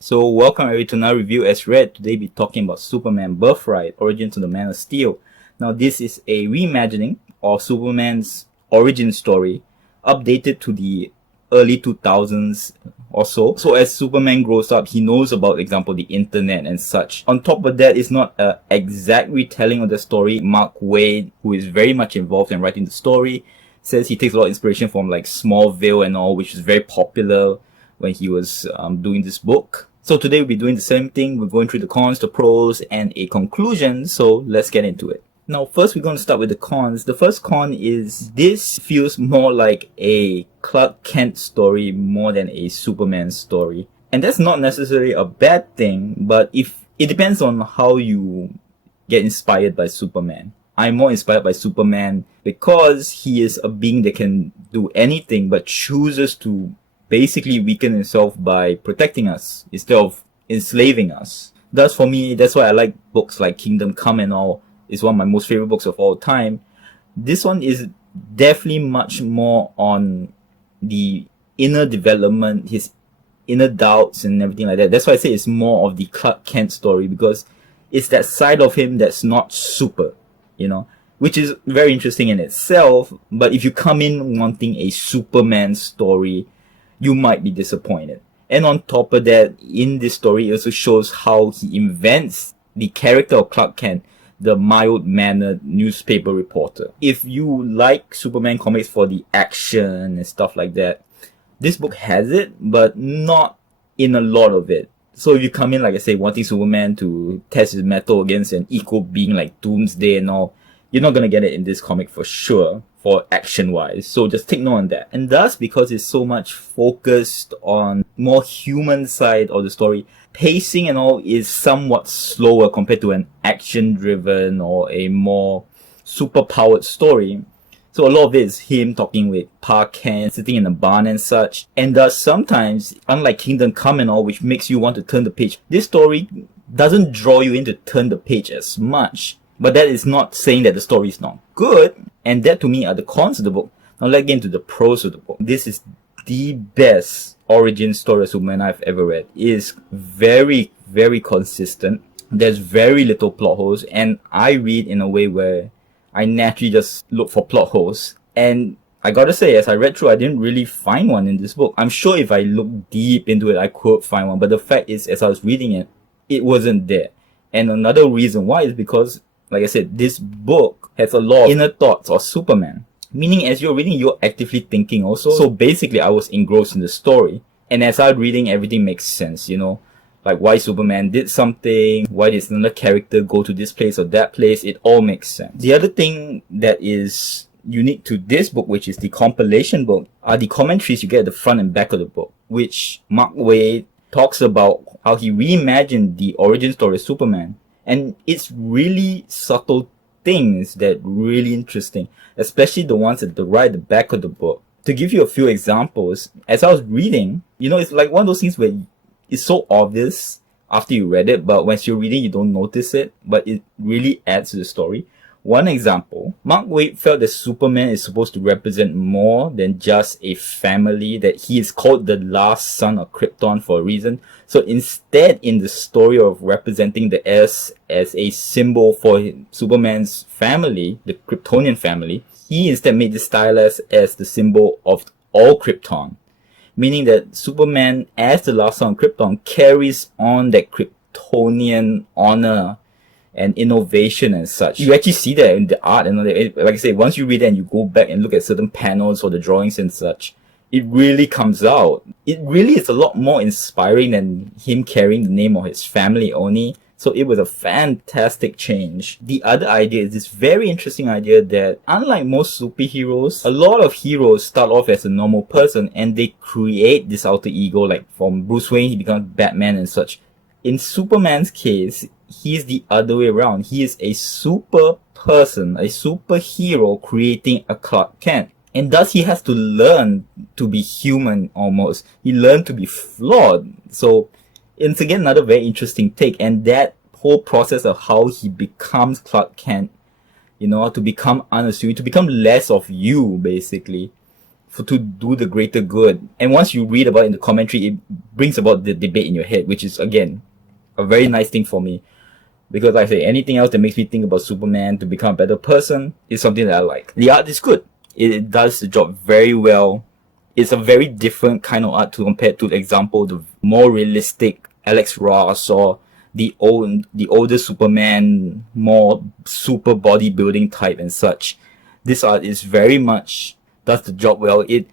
So welcome everybody to another review as read. Today we'll be talking about Superman Birthright, Origins of the Man of Steel. Now this is a reimagining of Superman's origin story, updated to the early 2000s or so. So as Superman grows up, he knows about, for example, the internet and such. On top of that, it's not an exact retelling of the story. Mark Waid, who is very much involved in writing the story, says he takes a lot of inspiration from like Smallville and all, which is very popular when he was doing this book. So today we'll be doing the same thing. We're going through the cons, the pros, and a conclusion. So let's get into it. Now, first we're going to start with the cons. The first con is this feels more like a Clark Kent story more than a Superman story. And that's not necessarily a bad thing, but if it depends on how you get inspired by Superman. I'm more inspired by Superman because he is a being that can do anything but chooses to basically weaken himself by protecting us instead of enslaving us. Thus, for me, that's why I like books like Kingdom Come and all. It's one of my most favorite books of all time. This one is definitely much more on the inner development, his inner doubts and everything like that. That's why I say it's more of the Clark Kent story, because it's that side of him that's not super, which is very interesting in itself. But if you come in wanting a Superman story, you might be disappointed. And on top of that, in this story, it also shows how he invents the character of Clark Kent, the mild-mannered newspaper reporter. If you like Superman comics for the action and stuff like that, this book has it, but not in a lot of it. So if you come in, like I say, wanting Superman to test his mettle against an equal being like Doomsday and all, you're not gonna get it in this comic for sure, for action-wise. So just take note on that. And thus, because it's so much focused on more human side of the story, pacing and all is somewhat slower compared to an action-driven or a more super-powered story. So a lot of it is him talking with Pa Kent, sitting in a barn and such. And thus, sometimes, unlike Kingdom Come and all, which makes you want to turn the page, this story doesn't draw you in to turn the page as much. But that is not saying that the story is not good, and that to me are the cons of the book. Now let's get into the pros of the book. This is the best origin story of Superman I've ever read. It is very, very consistent. There's very little plot holes, and I read in a way where I naturally just look for plot holes. And I gotta say, as I read through, I didn't really find one in this book. I'm sure if I look deep into it, I could find one, but the fact is, as I was reading it, it wasn't there. And another reason why is because, like I said, this book has a lot of inner thoughts of Superman. Meaning, as you're reading, you're actively thinking also. So basically, I was engrossed in the story. And as I was reading, everything makes sense, Like why Superman did something, why did another character go to this place or that place, it all makes sense. The other thing that is unique to this book, which is the compilation book, are the commentaries you get at the front and back of the book, which Mark Waid talks about how he reimagined the origin story of Superman. And it's really subtle things that really interesting, especially the ones at the right at the back of the book. To give you a few examples, as I was reading, it's like one of those things where it's so obvious after you read it, but once you're reading, you don't notice it, but it really adds to the story. One example, Mark Waid felt that Superman is supposed to represent more than just a family, that he is called the last son of Krypton for a reason. So instead, in the story of representing the S as a symbol for Superman's family, the Kryptonian family, he instead made the stylus as the symbol of all Krypton. Meaning that Superman, as the last son of Krypton, carries on that Kryptonian honor and innovation and such. You actually see that in the art and all that. Like I say, once you read it and you go back and look at certain panels or the drawings and such, it really comes out. It really is a lot more inspiring than him carrying the name of his family only. So it was a fantastic change. The other idea is this very interesting idea that unlike most superheroes, a lot of heroes start off as a normal person and they create this alter ego. Like from Bruce Wayne, he becomes Batman and such. In Superman's case, he's the other way around. He is a super person, a superhero creating a Clark Kent. And thus he has to learn to be human almost. He learned to be flawed. So it's again another very interesting take. And that whole process of how he becomes Clark Kent, to become unassuming, to become less of you basically, to do the greater good. And once you read about it in the commentary, it brings about the debate in your head, which is, again, a very nice thing for me. Because like I say, anything else that makes me think about Superman to become a better person is something that I like. The art is good. It does the job very well. It's a very different kind of art to compare to, for example, the more realistic Alex Ross or the older Superman, more super bodybuilding type and such. This art is very much does the job well. It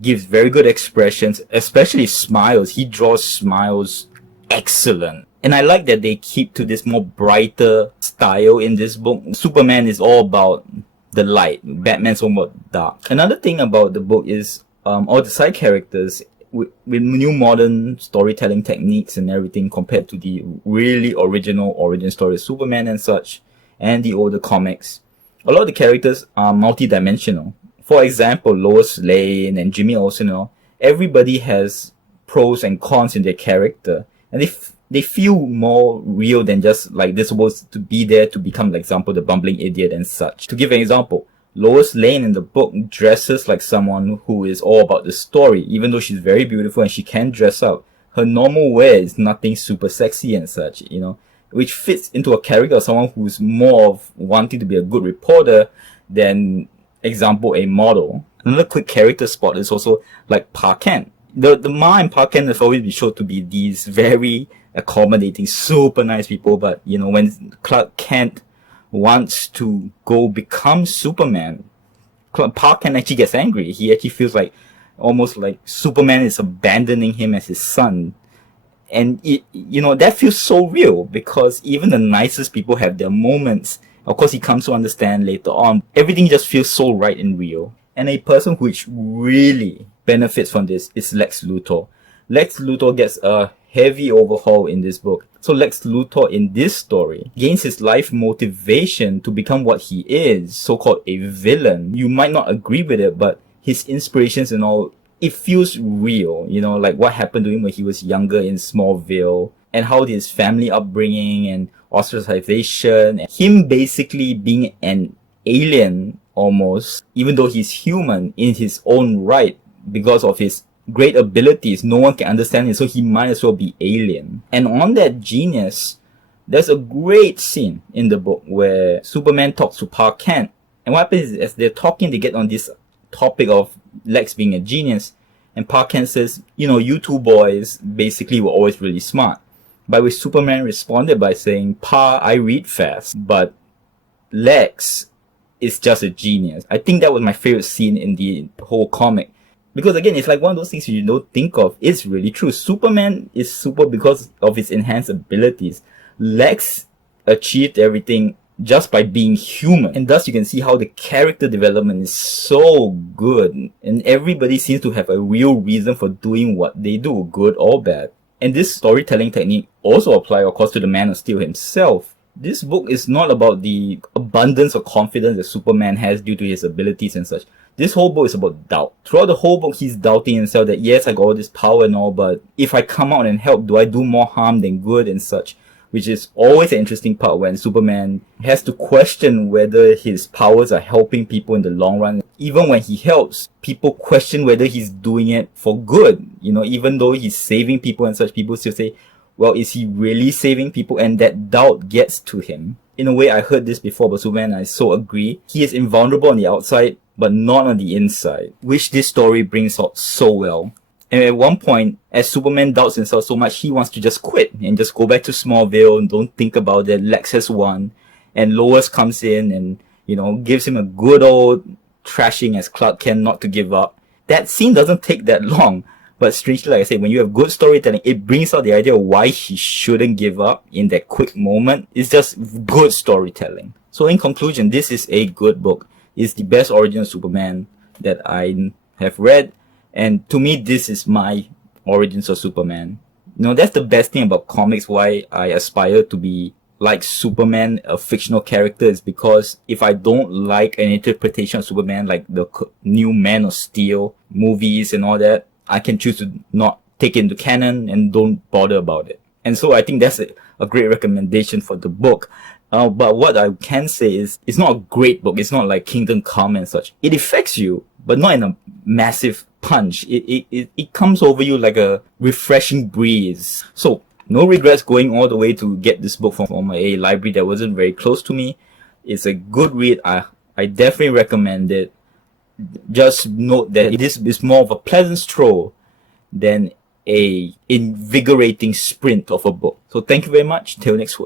gives very good expressions, especially smiles. He draws smiles excellent. And I like that they keep to this more brighter style in this book. Superman is all about the light. Batman's all about dark. Another thing about the book is all the side characters with new modern storytelling techniques and everything compared to the really original origin story of Superman and such, and the older comics. A lot of the characters are multi-dimensional. For example, Lois Lane and Jimmy Olsen, everybody has pros and cons in their character, and they feel more real than just like they're supposed to be there to become, like, example, the bumbling idiot and such. To give an example, Lois Lane in the book dresses like someone who is all about the story. Even though she's very beautiful and she can dress up, her normal wear is nothing super sexy and such, which fits into a character of someone who's more of wanting to be a good reporter than, example, a model. Another quick character spot is also like Pa Kent. The Ma and Pa Kent have always been shown to be these very accommodating, super nice people, but when Clark Kent wants to go become Superman, Pa Kent actually gets angry. He actually feels like almost like Superman is abandoning him as his son. And that feels so real, because even the nicest people have their moments. Of course, he comes to understand later on. Everything just feels so right and real. And a person which really benefits from this is Lex Luthor. Lex Luthor gets a heavy overhaul in this book. So Lex Luthor in this story gains his life motivation to become what he is, so-called a villain. You might not agree with it, but his inspirations and all, it feels real, like what happened to him when he was younger in Smallville, and how his family upbringing and ostracization, and him basically being an alien almost, even though he's human in his own right because of his great abilities. No one can understand him, so he might as well be alien. And on that genius, there's a great scene in the book where Superman talks to Pa Kent. And what happens is, as they're talking, they get on this topic of Lex being a genius. And Pa Kent says, you two boys basically were always really smart. By which Superman responded by saying, Pa, I read fast, but Lex is just a genius. I think that was my favorite scene in the whole comic. Because again, it's like one of those things you don't think of. It's really true. Superman is super because of his enhanced abilities. Lex achieved everything just by being human. And thus you can see how the character development is so good. And everybody seems to have a real reason for doing what they do, good or bad. And this storytelling technique also applies, of course, to the Man of Steel himself. This book is not about the abundance of confidence that Superman has due to his abilities and such. This whole book is about doubt. Throughout the whole book, he's doubting himself that, yes, I got all this power and all, but if I come out and help, do I do more harm than good and such? Which is always an interesting part when Superman has to question whether his powers are helping people in the long run. Even when he helps, people question whether he's doing it for good. Even though he's saving people and such, people still say, well, is he really saving people? And that doubt gets to him. In a way, I heard this before about Superman, and I so agree. He is invulnerable on the outside, but not on the inside, which this story brings out so well. And at one point, as Superman doubts himself so much, he wants to just quit and just go back to Smallville and don't think about it. Lex has won, and Lois comes in and, gives him a good old trashing as Clark Kent not to give up. That scene doesn't take that long, but strangely, like I said, when you have good storytelling, it brings out the idea of why he shouldn't give up in that quick moment. It's just good storytelling. So in conclusion, this is a good book. It's the best origin of Superman that I have read. And to me, this is my origins of Superman. That's the best thing about comics, why I aspire to be like Superman, a fictional character, is because if I don't like an interpretation of Superman, like the new Man of Steel movies and all that, I can choose to not take it into canon and don't bother about it. And so I think that's a great recommendation for the book. But what I can say is it's not a great book. It's not like Kingdom Come and such. It affects you, but not in a massive punch. It comes over you like a refreshing breeze. So no regrets going all the way to get this book from a library that wasn't very close to me. It's a good read. I definitely recommend it. Just note that this is more of a pleasant stroll than a invigorating sprint of a book. So thank you very much. Till next week.